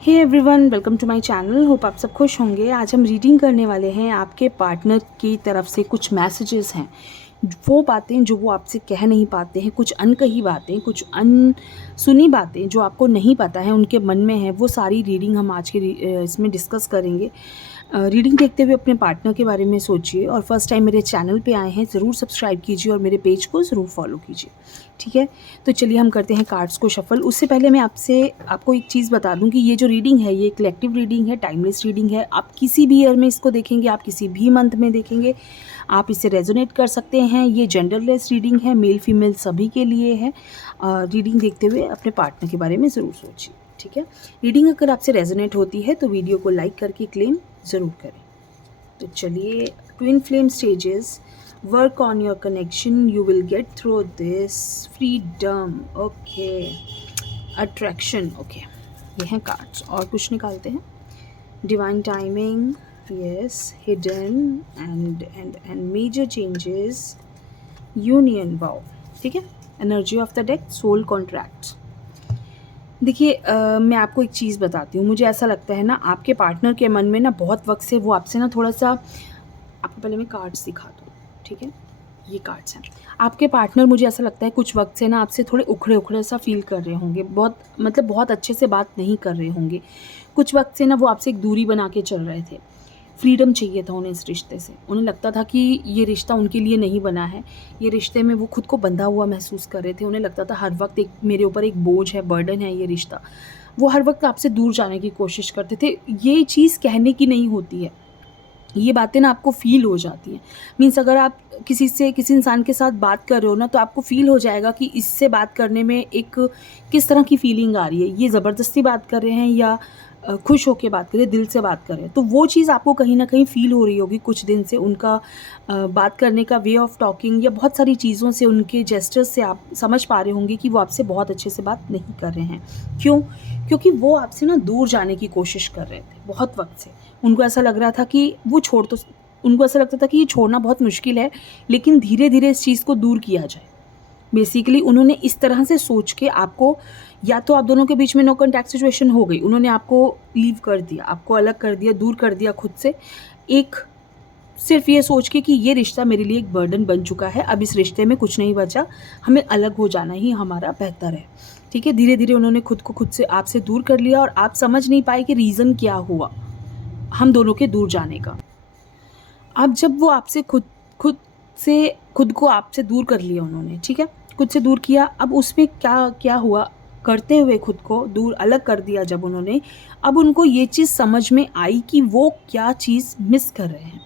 Hey everyone, welcome to my channel. Hope आप सब खुश होंगे। आज हम रीडिंग करने वाले हैं। आपके पार्टनर की तरफ से कुछ मैसेजेस हैं, वो बातें जो वो आपसे कह नहीं पाते हैं, कुछ अनकही बातें, कुछ अनसुनी बातें जो आपको नहीं पता है उनके मन में है। वो सारी रीडिंग हम आज के इसमें डिस्कस करेंगे। रीडिंग देखते हुए अपने पार्टनर के बारे में सोचिए, और फर्स्ट टाइम मेरे चैनल पे आए हैं ज़रूर सब्सक्राइब कीजिए और मेरे पेज को ज़रूर फॉलो कीजिए। ठीक है, तो चलिए हम करते हैं कार्ड्स को शफल। उससे पहले मैं आपको एक चीज़ बता दूं कि ये जो रीडिंग है ये कलेक्टिव रीडिंग है, टाइमलेस रीडिंग है। आप किसी भी ईयर में इसको देखेंगे, आप किसी भी मंथ में देखेंगे, आप इससे रेजोनेट कर सकते हैं। ये जेंडरलेस रीडिंग है, मेल फीमेल सभी के लिए है। रीडिंग देखते हुए अपने पार्टनर के बारे में ज़रूर सोचिए। ठीक है, रीडिंग अगर आपसे रेजोनेट होती है तो वीडियो को लाइक करके क्लेम ज़रूर करें। तो चलिए, twin flame stages, work on your connection, you will get through this, freedom, okay, attraction, okay. ये हैं कार्ड्स, और कुछ निकालते हैं। Divine timing, yes, hidden and major changes, union, wow. ठीक है, energy of the deck, soul contract. देखिए, मैं आपको एक चीज़ बताती हूँ। मुझे ऐसा लगता है ना, आपके पार्टनर के मन में ना बहुत वक्त से वो आपसे ना थोड़ा सा, आपको पहले मैं कार्ड्स दिखा दूँ। ठीक है, ये कार्ड्स हैं। आपके पार्टनर, मुझे ऐसा लगता है कुछ वक्त से ना आपसे थोड़े उखड़े उखड़े सा फील कर रहे होंगे। बहुत अच्छे से बात नहीं कर रहे होंगे। कुछ वक्त से ना वो आपसे एक दूरी बना के चल रहे थे। फ्रीडम चाहिए था उन्हें इस रिश्ते से। उन्हें लगता था कि ये रिश्ता उनके लिए नहीं बना है। ये रिश्ते में वो खुद को बंधा हुआ महसूस कर रहे थे। उन्हें लगता था हर वक्त एक मेरे ऊपर एक बोझ है, बर्डन है ये रिश्ता। वो हर वक्त आपसे दूर जाने की कोशिश करते थे। ये चीज़ कहने की नहीं होती है, ये बातें ना आपको फ़ील हो जाती हैं। मीन्स अगर आप किसी इंसान के साथ बात कर रहे हो ना, तो आपको फ़ील हो जाएगा कि इससे बात करने में एक किस तरह की फ़ीलिंग आ रही है। ये ज़बरदस्ती बात कर रहे हैं या खुश होके बात कर रहे हैं, दिल से बात कर रहे हैं। तो वो चीज़ आपको कहीं न कहीं फ़ील हो रही होगी कुछ दिन से। उनका बात करने का वे ऑफ़ टॉकिंग या बहुत सारी चीज़ों से, उनके जेस्चर्स से आप समझ पा रहे होंगे कि वो आपसे बहुत अच्छे से बात नहीं कर रहे हैं। क्यों? क्योंकि वो आपसे ना दूर जाने की कोशिश कर रहे थे बहुत वक़्त से। उनको ऐसा लग रहा था कि उनको ऐसा लगता था कि ये छोड़ना बहुत मुश्किल है, लेकिन धीरे-धीरे इस चीज़ को दूर किया जाए। बेसिकली उन्होंने इस तरह से सोच के आपको, या तो आप दोनों के बीच में नो कॉन्टैक्ट सिचुएशन हो गई, उन्होंने आपको लीव कर दिया, आपको अलग कर दिया, दूर कर दिया खुद से, एक सिर्फ़ ये सोच के कि ये रिश्ता मेरे लिए एक बर्डन बन चुका है, अब इस रिश्ते में कुछ नहीं बचा, हमें अलग हो जाना ही हमारा बेहतर है। ठीक है, धीरे-धीरे उन्होंने खुद को खुद से आपसे दूर कर लिया, और आप समझ नहीं पाए कि रीज़न क्या हुआ हम दोनों के दूर जाने का। अब जब वो आपसे खुद को आपसे दूर कर लिया उन्होंने, ठीक है? खुद से दूर किया, अब उसमें क्या क्या हुआ, करते हुए खुद को दूर अलग कर दिया जब उन्होंने, अब उनको ये चीज़ समझ में आई कि वो क्या चीज़ मिस कर रहे हैं।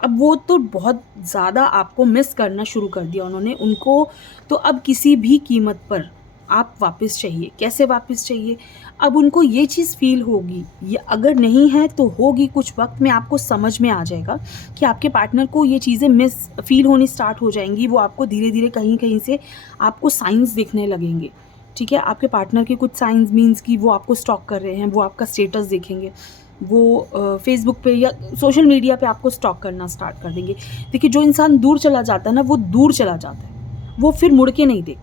अब वो तो बहुत ज़्यादा आपको मिस करना शुरू कर दिया उन्होंने। उनको तो अब किसी भी कीमत पर आप वापस चाहिए। कैसे वापस चाहिए? अब उनको ये चीज़ फ़ील होगी, ये अगर नहीं है तो होगी, कुछ वक़्त में आपको समझ में आ जाएगा कि आपके पार्टनर को ये चीज़ें मिस फ़ील होनी स्टार्ट हो जाएँगी। वो आपको धीरे-धीरे कहीं-कहीं से आपको साइन्स दिखने लगेंगे। ठीक है? आपके पार्टनर के कुछ साइन्स, मीन्स कि वो आपको स्टॉक कर रहे हैं, वो आपका स्टेटस देखेंगे, वो फ़ेसबुक पे या सोशल मीडिया पे आपको स्टॉक करना स्टार्ट कर देंगे। देखिए, जो इंसान दूर चला जाता है ना, वो दूर चला जाता है, वो फिर मुड़ के नहीं देखता।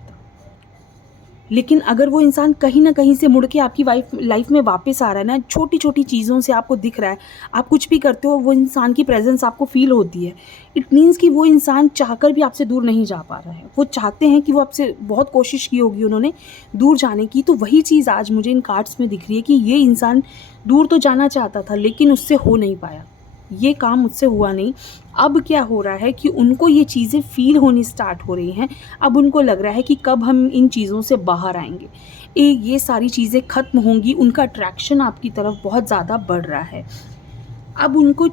लेकिन अगर वो इंसान कहीं न कहीं से मुड़ के आपकी लाइफ़ में वापस आ रहा है ना, छोटी-छोटी चीज़ों से आपको दिख रहा है, आप कुछ भी करते हो, वो इंसान की प्रेज़ेंस आपको फ़ील होती है। इट मीन्स कि वो इंसान चाहकर भी आपसे दूर नहीं जा पा रहा है। वो चाहते हैं कि वो आपसे, बहुत कोशिश की होगी उन्होंने दूर जाने की, तो वही चीज़ आज मुझे इन कार्ड्स में दिख रही है कि ये इंसान दूर तो जाना चाहता था, लेकिन उससे हो नहीं पाया। ये काम मुझसे हुआ नहीं। अब क्या हो रहा है कि उनको ये चीज़ें फ़ील होनी स्टार्ट हो रही हैं। अब उनको लग रहा है कि कब हम इन चीज़ों से बाहर आएँगे। ये सारी चीज़ें ख़त्म होंगी, उनका अट्रैक्शन आपकी तरफ बहुत ज़्यादा बढ़ रहा है। अब उनको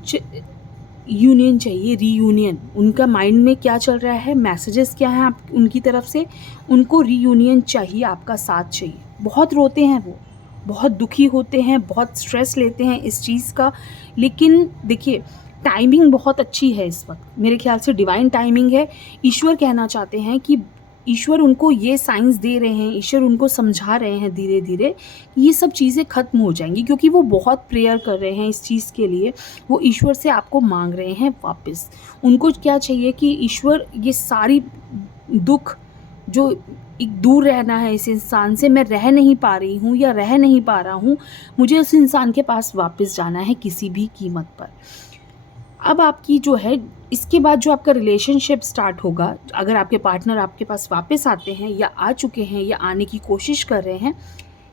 यूनियन चाहिए, रीयूनियन। उनका माइंड में क्या चल रहा है, मैसेजेस क्या हैं आप उनकी तरफ से, उनको रीयूनियन चाहिए, आपका साथ चाहिए। बहुत रोते हैं वो, बहुत दुखी होते हैं, बहुत स्ट्रेस लेते हैं इस चीज़ का। लेकिन देखिए, टाइमिंग बहुत अच्छी है इस वक़्त, मेरे ख़्याल से डिवाइन टाइमिंग है। ईश्वर कहना चाहते हैं कि ईश्वर उनको ये साइंस दे रहे हैं, ईश्वर उनको समझा रहे हैं धीरे-धीरे, ये सब चीज़ें ख़त्म हो जाएँगी, क्योंकि वो बहुत प्रेयर कर रहे हैं इस चीज़ के लिए। वो ईश्वर से आपको माँग रहे हैं वापस। उनको क्या चाहिए कि ईश्वर ये सारी दुःख जो एक दूर रहना है इस इंसान से, मैं रह नहीं पा रही हूँ या रह नहीं पा रहा हूँ, मुझे उस इंसान के पास वापस जाना है किसी भी कीमत पर। अब आपकी जो है इसके बाद जो आपका रिलेशनशिप स्टार्ट होगा, अगर आपके पार्टनर आपके पास वापस आते हैं या आ चुके हैं या आने की कोशिश कर रहे हैं,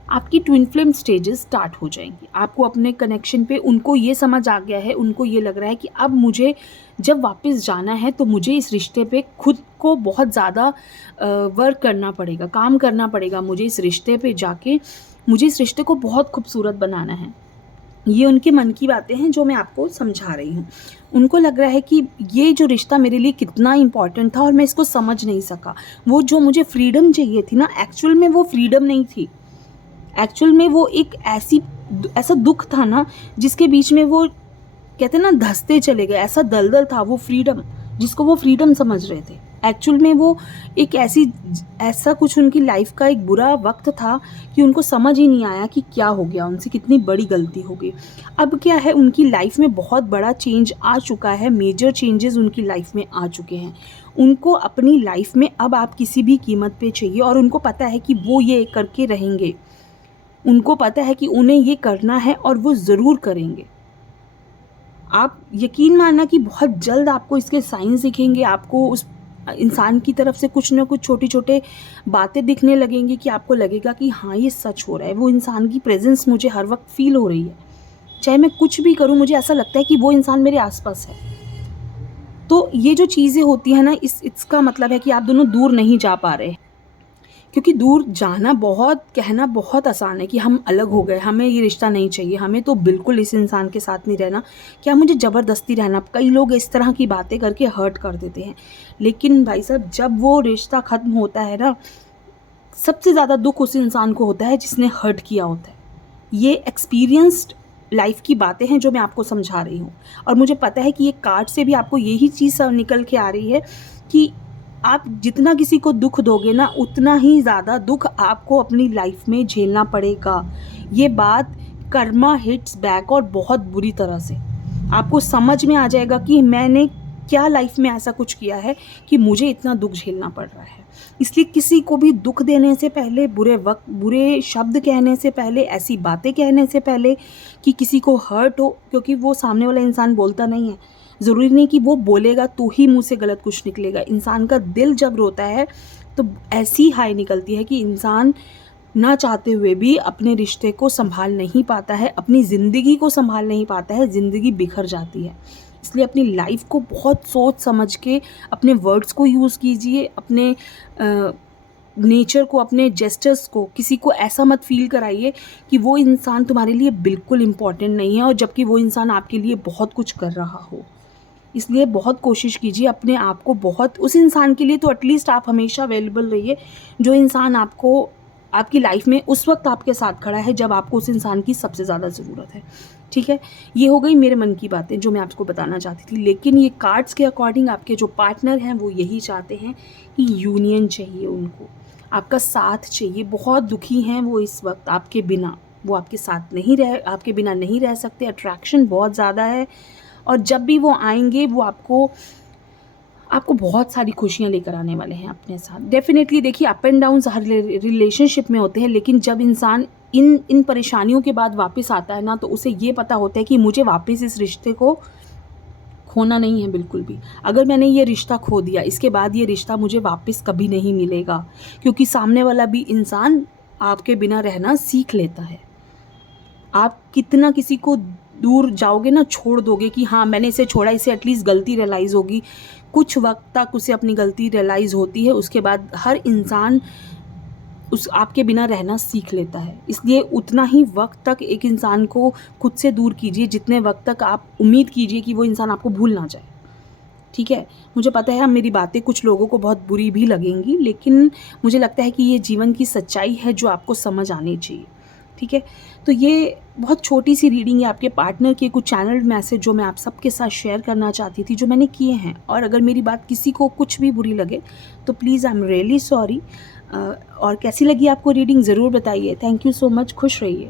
आपकी ट्विन फ्लेम स्टेजेस स्टार्ट हो जाएंगी। आपको अपने कनेक्शन पे उनको ये समझ आ गया है, उनको ये लग रहा है कि अब मुझे जब वापस जाना है तो मुझे इस रिश्ते पे खुद को बहुत ज़्यादा वर्क करना पड़ेगा, काम करना पड़ेगा। मुझे इस रिश्ते पे जाके मुझे इस रिश्ते को बहुत खूबसूरत बनाना है। ये उनके मन की बातें हैं जो मैं आपको समझा रही हूँ। उनको लग रहा है कि ये जो रिश्ता मेरे लिए कितना इम्पॉर्टेंट था और मैं इसको समझ नहीं सका। वो जो मुझे फ्रीडम चाहिए थी ना, एक्चुअल में वो फ्रीडम नहीं थी। एक्चुअल में वो एक ऐसा दुख था ना, जिसके बीच में वो कहते हैं ना धंसते चले गए, ऐसा दलदल था वो फ्रीडम, जिसको वो फ्रीडम समझ रहे थे। एक्चुअल में वो एक ऐसा कुछ उनकी लाइफ का एक बुरा वक्त था कि उनको समझ ही नहीं आया कि क्या हो गया, उनसे कितनी बड़ी गलती हो गई। अब क्या है, उनकी लाइफ में बहुत बड़ा चेंज आ चुका है, मेजर चेंजेस उनकी लाइफ में आ चुके हैं। उनको अपनी लाइफ में अब आप किसी भी कीमत पे चाहिए और उनको पता है कि वो ये करके रहेंगे। उनको पता है कि उन्हें ये करना है और वो ज़रूर करेंगे। आप यकीन मानना कि बहुत जल्द आपको इसके साइंस दिखेंगे। आपको उस इंसान की तरफ से कुछ ना कुछ छोटी-छोटे बातें दिखने लगेंगी कि आपको लगेगा कि हाँ, ये सच हो रहा है। वो इंसान की प्रेज़ेंस मुझे हर वक्त फ़ील हो रही है। चाहे मैं कुछ भी करूँ, मुझे ऐसा लगता है कि वो इंसान मेरे आस-पास है। तो ये जो चीज़ें होती हैं ना, इसका मतलब है कि आप दोनों दूर नहीं जा पा रहे। क्योंकि दूर जाना कहना बहुत आसान है कि हम अलग हो गए, हमें ये रिश्ता नहीं चाहिए, हमें तो बिल्कुल इस इंसान के साथ नहीं रहना, क्या मुझे ज़बरदस्ती रहना। कई लोग इस तरह की बातें करके हर्ट कर देते हैं। लेकिन भाई साहब, जब वो रिश्ता ख़त्म होता है ना, सबसे ज़्यादा दुख उस इंसान को होता है जिसने हर्ट किया होता है। ये एक्सपीरियंस्ड लाइफ की बातें हैं जो मैं आपको समझा रही हूँ। और मुझे पता है कि ये कार्ड से भी आपको यही चीज़ निकल के आ रही है कि आप जितना किसी को दुख दोगे ना, उतना ही ज़्यादा दुख आपको अपनी लाइफ में झेलना पड़ेगा। ये बात कर्मा हिट्स बैक और बहुत बुरी तरह से आपको समझ में आ जाएगा कि मैंने क्या लाइफ में ऐसा कुछ किया है कि मुझे इतना दुख झेलना पड़ रहा है। इसलिए किसी को भी दुख देने से पहले, बुरे शब्द कहने से पहले, ऐसी बातें कहने से पहले कि किसी को हर्ट हो, क्योंकि वो सामने वाला इंसान बोलता नहीं है। ज़रूरी नहीं कि वो बोलेगा तो ही मुँह से गलत कुछ निकलेगा। इंसान का दिल जब रोता है तो ऐसी हाय निकलती है कि इंसान ना चाहते हुए भी अपने रिश्ते को संभाल नहीं पाता है, अपनी ज़िंदगी को संभाल नहीं पाता है, ज़िंदगी बिखर जाती है। इसलिए अपनी लाइफ को बहुत सोच समझ के अपने वर्ड्स को यूज़ कीजिए, अपने नेचर को, अपने जेस्चर्स को किसी को ऐसा मत फ़ील कराइए कि वो इंसान तुम्हारे लिए बिल्कुल इम्पॉर्टेंट नहीं है और जबकि वो इंसान आपके लिए बहुत कुछ कर रहा हो। इसलिए बहुत कोशिश कीजिए अपने आप को, बहुत उस इंसान के लिए तो एटलीस्ट आप हमेशा अवेलेबल रहिए जो इंसान आपको आपकी लाइफ में उस वक्त आपके साथ खड़ा है जब आपको उस इंसान की सबसे ज़्यादा ज़रूरत है। ठीक है, ये हो गई मेरे मन की बातें जो मैं आपको बताना चाहती थी। लेकिन ये कार्ड्स के अकॉर्डिंग आपके जो पार्टनर हैं वो यही चाहते हैं कि यूनियन चाहिए उनको, आपका साथ चाहिए। बहुत दुखी हैं वो इस वक्त आपके बिना, वो आपके बिना नहीं रह सकते। अट्रैक्शन बहुत ज़्यादा है और जब भी वो आएंगे वो आपको बहुत सारी खुशियाँ लेकर आने वाले हैं अपने साथ। डेफ़िनेटली देखिए, up and downs her relationship में होते हैं, लेकिन जब इंसान इन परेशानियों के बाद वापस आता है ना, तो उसे ये पता होता है कि मुझे वापस इस रिश्ते को खोना नहीं है बिल्कुल भी। अगर मैंने ये रिश्ता खो दिया, इसके बाद ये रिश्ता मुझे वापस कभी नहीं मिलेगा, क्योंकि सामने वाला भी इंसान आपके बिना रहना सीख लेता है। आप कितना किसी को दूर जाओगे ना, छोड़ दोगे कि हाँ मैंने इसे छोड़ा, इसे एटलीस्ट गलती रियलाइज़ होगी। कुछ वक्त तक उसे अपनी गलती रियलाइज़ होती है, उसके बाद हर इंसान आपके बिना रहना सीख लेता है। इसलिए उतना ही वक्त तक एक इंसान को खुद से दूर कीजिए जितने वक्त तक आप उम्मीद कीजिए कि वो इंसान आपको भूल ना जाए। ठीक है, मुझे पता है मेरी बातें कुछ लोगों को बहुत बुरी भी लगेंगी, लेकिन मुझे लगता है कि ये जीवन की सच्चाई है जो आपको समझ आनी चाहिए। ठीक है, तो ये बहुत छोटी सी रीडिंग है आपके पार्टनर के कुछ चैनल्ड मैसेज जो मैं आप सबके साथ शेयर करना चाहती थी, जो मैंने किए हैं। और अगर मेरी बात किसी को कुछ भी बुरी लगे तो please I am really sorry. और कैसी लगी आपको रीडिंग ज़रूर बताइए। थैंक यू सो मच, खुश रहिए।